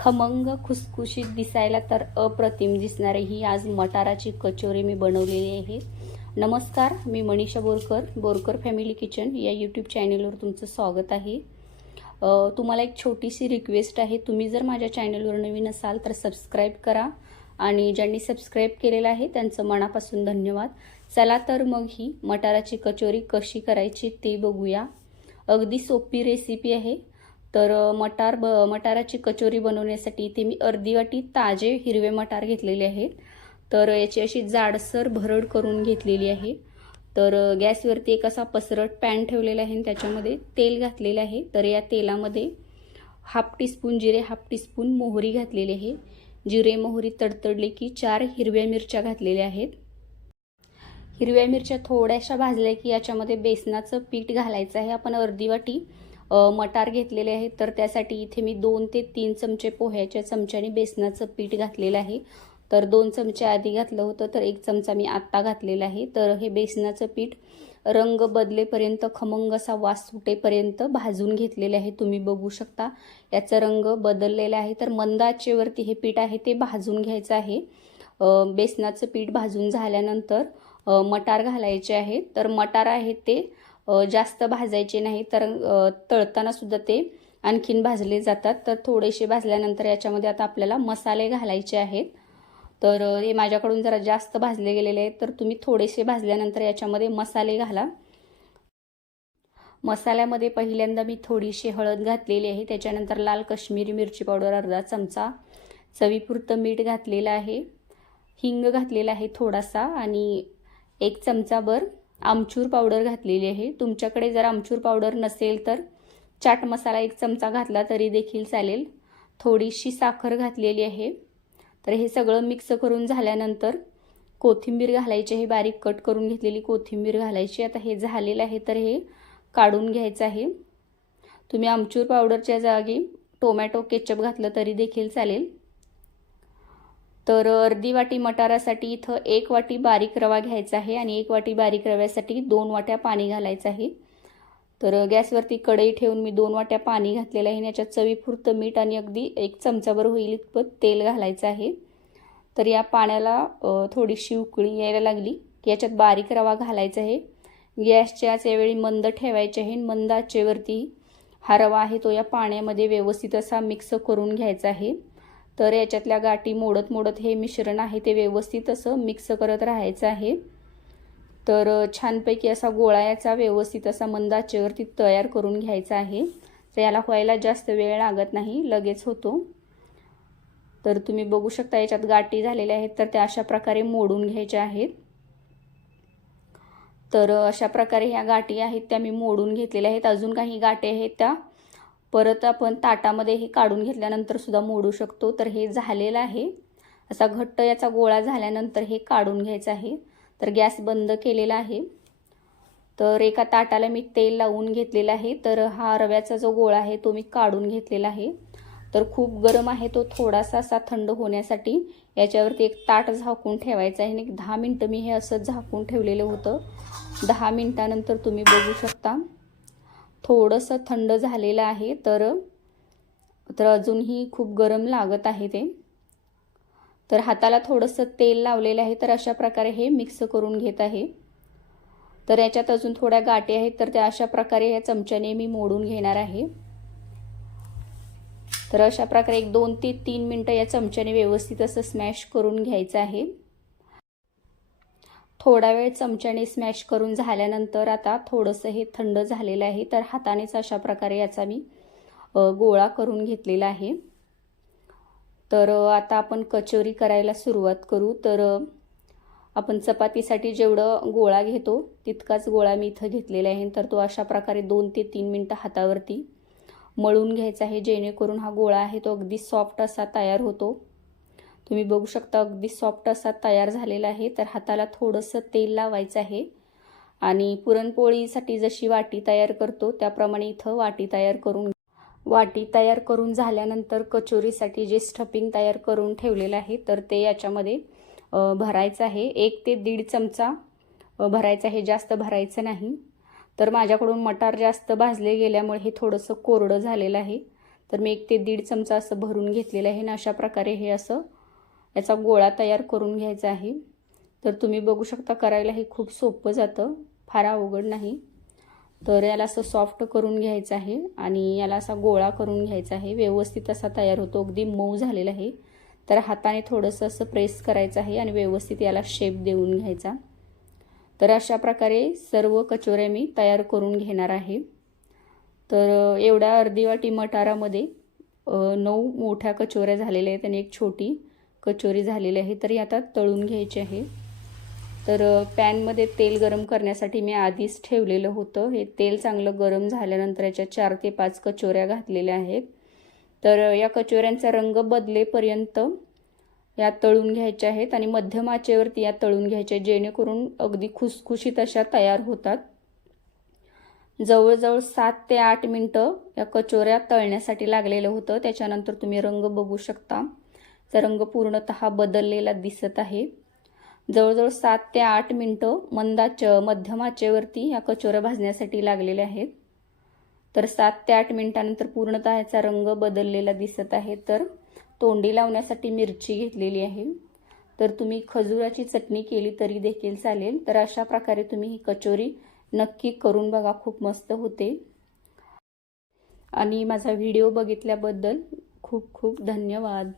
खमंग खुसखुशीत दिसायला तर अप्रतिम दिसणारी ही आज मटाराची कचोरी मी बनवलेली आहे. नमस्कार मी मनीषा बोरकर बोरकर फॅमिली किचन या यूट्यूब चॅनलवर तुमचं स्वागत आहे. तुम्हाला एक छोटीशी रिक्वेस्ट आहे. तुम्ही जर माझ्या चॅनलवर नवीन असाल तर सबस्क्राईब करा आणि ज्यांनी सबस्क्राईब केलेलं आहे त्यांचं मनापासून धन्यवाद. चला तर मग ही मटाराची कचोरी कशी करायची ते बघूया. अगदी सोपी रेसिपी आहे. तर मटार ब मटाराची कचोरी बनवण्यासाठी इथे मी अर्धी वाटी ताजे हिरवे मटार घेतलेले आहेत. तर याची अशी जाडसर भरड करून घेतलेली आहे. तर गॅसवरती एक असा पसरट पॅन ठेवलेला आहे आणि त्याच्यामध्ये तेल घातलेलं आहे. तर या तेलामध्ये हाफ टीस्पून जिरे हाफ टीस्पून मोहरी घातलेली आहे. जिरे मोहरी तडतडली की चार हिरव्या मिरच्या घातलेल्या आहेत. हिरव्या मिरच्या थोड्याशा भाजल्या की याच्यामध्ये बेसनाचं पीठ घालायचं आहे. आपण अर्धी वाटी मटार घेतलेले आहे तर त्यासाठी इथे मी दोन ते तीन चमचे पोह्याच्या चमच्याने बेसनाचं पीठ घातलेलं आहे. तर दोन चमचे आधी घातलं होतं तर एक चमचा मी आत्ता घातलेला आहे. तर हे बेसनाचं पीठ रंग बदलेपर्यंत खमंग असा वास सुटेपर्यंत भाजून घेतलेले आहे. तुम्ही बघू शकता याचा रंग बदललेला आहे. तर मंद आचेवरती हे पीठ आहे ते भाजून घ्यायचं आहे. बेसनाचं पीठ भाजून झाल्यानंतर मटार घालायचे आहे. तर मटार आहेत ते जास्त भाजायचे नाही तर तळताना सुद्धा ते आणखीन भाजले जातात. तर थोडेसे भाजल्यानंतर याच्यामध्ये आता आपल्याला मसाले घालायचे आहेत. तर हे माझ्याकडून जरा जास्त भाजले गेलेले आहेत. तर तुम्ही थोडेसे भाजल्यानंतर याच्यामध्ये मसाले घाला. मसाल्यामध्ये पहिल्यांदा मी थोडीशी हळद घातलेली आहे. त्याच्यानंतर लाल काश्मीरी मिरची पावडर अर्धा चमचा. चवीपुरतं मीठ घातलेलं आहे. हिंग घातलेला आहे थोडासा आणि एक चमचाभर. आमचूर पावडर घातलेली आहे. तुमच्याकडे जर आमचूर पावडर नसेल तर चाट मसाला एक चमचा घातला तरी देखील चालेल. थोडीशी साखर घातलेली आहे. तर हे सगळं मिक्स करून झाल्यानंतर कोथिंबीर घालायची आहे. बारीक कट करून घेतलेली कोथिंबीर घालायची. आता हे झालेलं आहे तर हे काढून घ्यायचं आहे. तुम्ही आमचूर पावडरच्या जागी टोमॅटो केचप घातलं तरी देखील चालेल. तर अर्धी वाटी मटारासाठी इथं एक वाटी बारीक रवा घ्यायचा आहे आणि एक वाटी बारीक रव्यासाठी दोन वाट्या पाणी घालायचं आहे. तर गॅसवरती कढई ठेवून मी दोन वाट्या पाणी घातलेलं आहे आणि याच्यात चवीपुरतं मीठ आणि अगदी एक चमचाभर होईल इतपत तेल घालायचं आहे. तर या पाण्याला थोडीशी उकळी यायला लागली की याच्यात बारीक रवा घालायचा आहे. गॅसच्याच यावेळी मंद ठेवायचे आहे मंद आचेवरती हा रवा आहे तो या पाण्यामध्ये व्यवस्थित असा मिक्स करून घ्यायचा आहे. तर याच्यातल्या गाठी मोडत मोडत हे मिश्रण आहे ते व्यवस्थित असं मिक्स करत राहायचं आहे. तर छानपैकी असा गोळा याचा व्यवस्थित असा मंद आचेवरती तयार करून घ्यायचा आहे. तर याला व्हायला जास्त वेळ लागत नाही लगेच होतो. तर तुम्ही बघू शकता याच्यात गाठी झालेल्या आहेत तर त्या अशा प्रकारे मोडून घ्यायच्या आहेत. तर अशा प्रकारे ह्या गाठी आहेत त्या मी मोडून घेतलेल्या आहेत. अजून काही गाठी आहेत त्या परत आपण ताटामध्ये हे काढून घेतल्यानंतर सुद्धा मोडू शकतो. तर हे झालेलं आहे. असा घट्ट याचा गोळा झाल्यानंतर हे काढून घ्यायचं आहे. तर गॅस बंद केलेला आहे. तर एका ताटाला मी तेल लावून घेतलेलं आहे. तर हा रव्याचा जो गोळा आहे तो मी काढून घेतलेला आहे. तर खूप गरम आहे तो थोडासा असा थंड होण्यासाठी. याच्यावरती एक ताट झाकून ठेवायचं आहे आणि एक दहा मिनटं मी हे असं झाकून ठेवलेलं होतं. दहा मिनटानंतर तुम्ही बघू शकता. थोडंसं थंड झालेलं आहे तर तर अजूनही खूप गरम लागत आहे ते. तर हाताला थोडंसं तेल लावलेलं आहे तर अशा प्रकारे हे मिक्स करून घेत आहे. तर याच्यात अजून थोड्या गाठी आहेत तर त्या अशा प्रकारे या चमच्याने मी मोडून घेणार आहे. तर अशा प्रकारे एक दोन ते तीन मिनटं या चमच्याने व्यवस्थित असं स्मॅश करून घ्यायचं आहे. थोडा वेळ चमच्याने स्मॅश करून झाल्यानंतर आता थोडंसं हे थंड झालेलं आहे. तर हातानेच अशा प्रकारे याचा मी गोळा करून घेतलेला आहे. तर आता आपण कचोरी करायला सुरुवात करू. तर आपण चपातीसाठी जेवढं गोळा घेतो तितकाच गोळा मी इथं घेतलेला आहे. तर तो अशा प्रकारे दोन ते तीन मिनटं हातावरती मळून घ्यायचा आहे. जेणेकरून हा गोळा आहे तो अगदी सॉफ्ट असा तयार होतो. तुम्ही बघू शकता अगदी सॉफ्ट असा तयार झालेला आहे. तर हाताला थोडंसं तेल लावायचं आहे. आणि पुरणपोळीसाठी जशी वाटी तयार करतो त्याप्रमाणे इथं वाटी तयार करून वाटी तयार करून झाल्यानंतर कचोरीसाठी जे स्टफिंग तयार करून ठेवलेलं आहे तर ते याच्यामध्ये भरायचं आहे. एक ते दीड चमचा भरायचं आहे. जास्त भरायचं नाही. तर माझ्याकडून मटार जास्त भाजले गेल्यामुळे हे थोडंसं कोरडं झालेलं आहे. तर मी एक ते दीड चमचा असं भरून घेतलेलं आहे. आणि अशा प्रकारे हे असं याचा गोळा तयार करून घ्यायचा आहे. तर तुम्ही बघू शकता करायला हे खूप सोपं जातं फार अवघड नाही. तर याला असं सॉफ्ट करून घ्यायचं आहे आणि याला असा गोळा करून घ्यायचा आहे. व्यवस्थित असा तयार होतो. अगदी मऊ झालेला आहे. तर हाताने थोडंसं असं प्रेस करायचं आहे आणि व्यवस्थित याला शेप देऊन घ्यायचा. तर अशा प्रकारे सर्व कचोऱ्या मी तयार करून घेणार आहे. तर एवढ्या अर्धी वाटी मटारामध्ये नऊ मोठ्या कचोऱ्या झालेल्या आहेत आणि एक छोटी. कचोरी झालेली आहे तर आता तळून घ्यायची आहे. तर पॅनमध्ये तेल गरम करण्यासाठी मी आधीच ठेवलेलं होतं. हे तेल चांगलं गरम झाल्यानंतर याच्या चार ते पाच कचोऱ्या घातलेल्या आहेत. तर या कचोऱ्यांचा रंग बदलेपर्यंत या तळून घ्यायच्या आहेत आणि मध्यम आचेवरती या तळून घ्यायच्या जेणेकरून अगदी खुसखुशीत अशा तयार होतात. जवळजवळ सात ते आठ मिनटं या कचोऱ्या तळण्यासाठी लागलेलं होतं. त्याच्यानंतर तुम्ही रंग बघू शकता. रंग पूर्णतः बदललेला दिसत आहे. जवळजवळ सात ते आठ मिनटं मंदाच मध्यम आचेवरती या कचोऱ्या भाजण्यासाठी लागलेल्या आहेत. तर सात ते आठ मिनटानंतर पूर्णतः याचा रंग बदललेला दिसत आहे. तर तोंडी लावण्यासाठी मिरची घेतलेली आहे. तर तुम्ही खजुराची चटणी केली तरी देखील चालेल. तर अशा प्रकारे तुम्ही ही कचोरी नक्की करून बघा. खूप मस्त होते. आणि माझा व्हिडिओ बघितल्याबद्दल खूप खूप धन्यवाद.